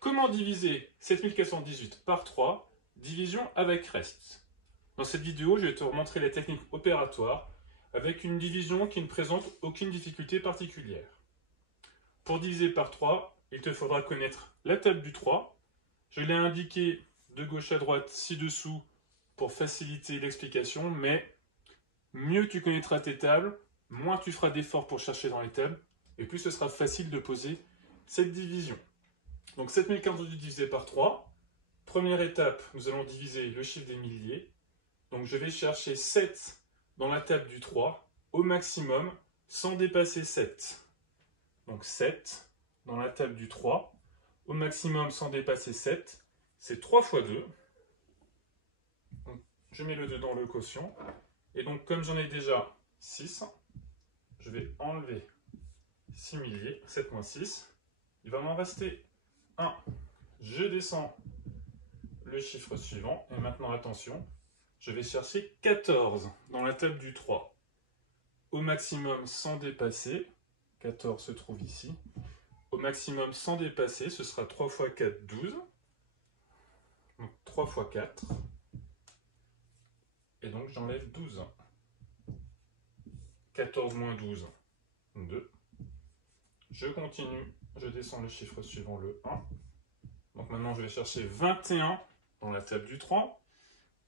Comment diviser 7418 par 3? Division avec reste. Dans cette vidéo, je vais te montrer les techniques opératoires avec une division qui ne présente aucune difficulté particulière. Pour diviser par 3, il te faudra connaître la table du 3. Je l'ai indiqué de gauche à droite ci-dessous pour faciliter l'explication, mais mieux tu connaîtras tes tables, moins tu feras d'efforts pour chercher dans les tables, et plus ce sera facile de poser cette division. Donc 7048 divisé par 3. Première étape, nous allons diviser le chiffre des milliers. Donc je vais chercher 7 dans la table du 3 au maximum sans dépasser 7. Donc 7 dans la table du 3 au maximum sans dépasser 7. C'est 3 fois 2. Donc, je mets le 2 dans le quotient. Et donc comme j'en ai déjà 6, je vais enlever 6 milliers, 7 moins 6. Il va m'en rester 1. Je descends le chiffre suivant. Et maintenant, attention, je vais chercher 14 dans la table du 3. Au maximum sans dépasser, 14 se trouve ici. Au maximum sans dépasser, ce sera 3 fois 4, 12. Donc 3 fois 4. Et donc j'enlève 12. 14 moins 12, 2. Je continue, je descends le chiffre suivant, le 1. Donc maintenant je vais chercher 21 dans la table du 3.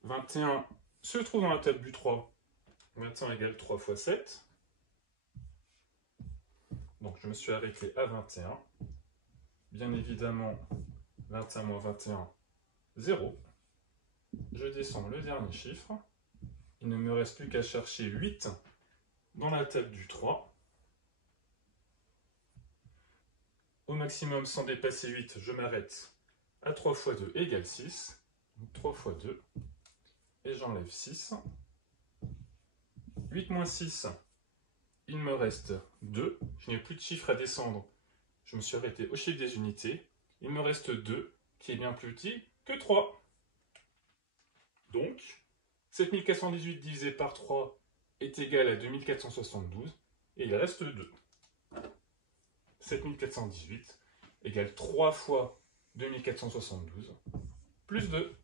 21 se trouve dans la table du 3. 21 égale 3 fois 7. Donc je me suis arrêté à 21. Bien évidemment, 21 moins 21, 0. Je descends le dernier chiffre. Il ne me reste plus qu'à chercher 8 dans la table du 3. Au maximum, sans dépasser 8, je m'arrête à 3 fois 2 égale 6. Donc 3 fois 2. Et j'enlève 6. 8 moins 6, il me reste 2. Je n'ai plus de chiffre à descendre. Je me suis arrêté au chiffre des unités. Il me reste 2, qui est bien plus petit que 3. Donc, 7418 divisé par 3 est égal à 2472. Et il reste 2. 7418 égale 3 fois 2472 plus 2.